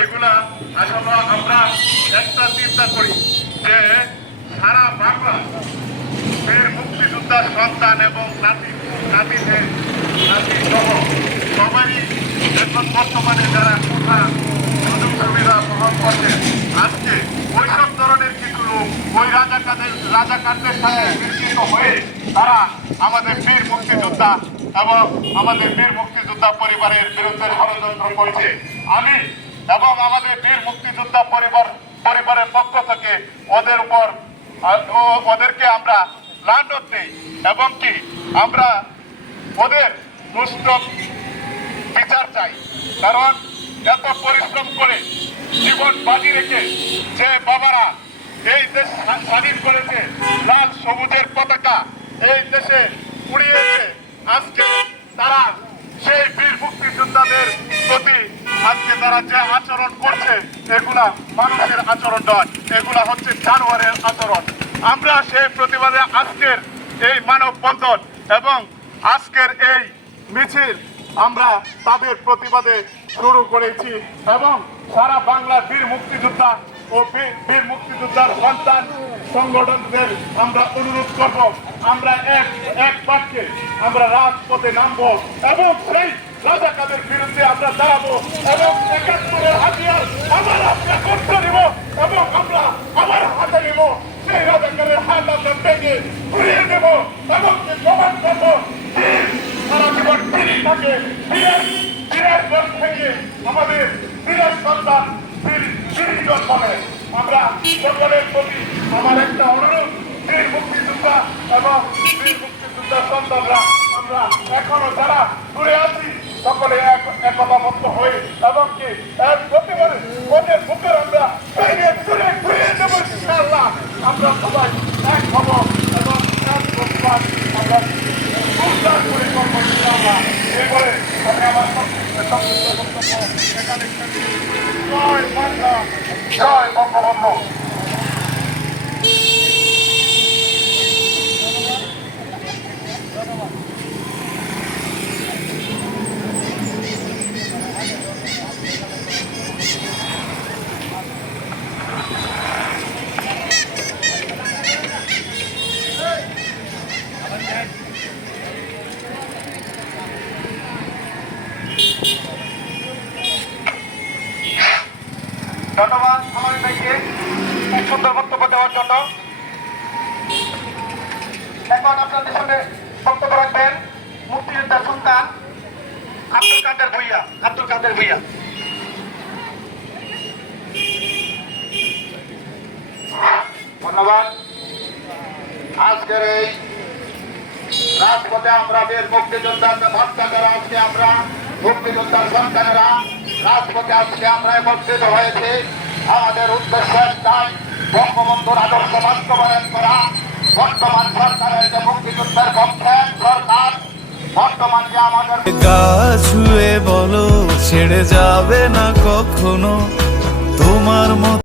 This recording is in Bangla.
এইগুলা আসলে আমরা একটা চিন্তা করি যে সারা বাংলা বীর মুক্তিযোদ্ধার সন্তান এবং নাতি নাতিদের নাতি সহ সবারই এখন বর্তমানে যারা কোথা সুযোগ সুবিধা গ্রহণ করছে, আজকে ওই সব ধরনের কিছু লোক, ওই রাজাকারদের রাজাকারদের সাথে মিশ্রিত হয়ে তারা আমাদের বীর মুক্তিযোদ্ধা এবং আমাদের বীর মুক্তিযোদ্ধা পরিবারের বিরুদ্ধে ষড়যন্ত্র করছে। আমি এবং আমাদের বীর মুক্তিযোদ্ধা পরিবার, পরিবারের পক্ষ থেকে ওদের উপর ওদেরকে আমরা লান্ডত দিই। এবং কি, আমরা ওদের দুষ্ট বিচার চাই। কারণ এত পরিশ্রম করে জীবন বাজি রেখে যে বাবারা এই দেশ স্বাধীন করেছে, লাল সবুজের পতাকা এই দেশে উড়িয়েছে আজকে তারা সেই বীর মুক্তিযোদ্ধাদের প্রতি আজকে তারা যে আচরণ করছে, এগুলা মানুষের আচরণ নয়। এগুলা হচ্ছে জানোয়ারের আচরণ। আমরা সেই প্রতিবাদে আজকের এই মানব মানববন্ধন এবং আজকের এই মিছিল আমরা তাদের প্রতিবাদে শুরু করেছি এবং সারা বাংলার বীর মুক্তিযোদ্ধা ও বীর মুক্তিযোদ্ধার সন্তান সংগঠনদের আমরা অনুরোধ করব। আমরা এক এক বাক্যে আমরা রাজপথে নামবো এবং সেই রাজাকাদের বিরুদ্ধে আমরা দাঁড়াবো এবং একাত্তরের হাতিয়ার আবার আমরা করতে নিব এবং আমরা আবার হাতে নিব। সেই রাজাকারের হাত আমরা ভেঙে ঘুরিয়ে দেব এবং যে প্রমাণ করব বীর সারা জীবন তিনি থাকে। বীরের বীরের দল থেকে আমাদের বীরের সন্তান বীর বীর হবে আমরা সকলের আমার একটা অনুরোধ বীর মুক্তিযোদ্ধা এবং বীর মুক্তিযোদ্ধা আমরা এখনও যারা দূরে আছি সকলে এক একতাবদ্ধ হয়ে এবং কি এক প্রতিবারে ওদের বুকের আমরা ভেঙে দূরে ঘুরিয়ে দেবো ইনশাআল্লাহ। আমরা সবাই এক হব এবং এক প্রতিবাদ আমরা উদ্ধার করে করব ইনশাআল্লাহ। এবারে আমি আমার ধন্যবাদ আমার ভাইকে এক সুন্দর বক্তব্য দেওয়ার জন্য। এখন আপনাদের সামনে বক্তব্য রাখবেন মুক্তিযোদ্ধা সন্তান আব্দুল কাদের ভুইয়া, আব্দুল কাদের ভুইয়া। ধন্যবাদ। আজকের এই রাজপথে আমরা বেশ মুক্তিযোদ্ধার ভর্তা করা আজকে আমরা মুক্তিযোদ্ধার সন্তানেরা রাজপথে আজকে আমরা একত্রিত হয়েছি। আমাদের উদ্দেশ্য একটাই, বঙ্গবন্ধুর আদর্শ বাস্তবায়ন করা। বর্তমান সরকারের যে মুক্তিযুদ্ধের পক্ষে সরকার বর্তমান যে আমাদের গা ছুঁয়ে বলো, ছেড়ে যাবে না কখনো? তোমার মতো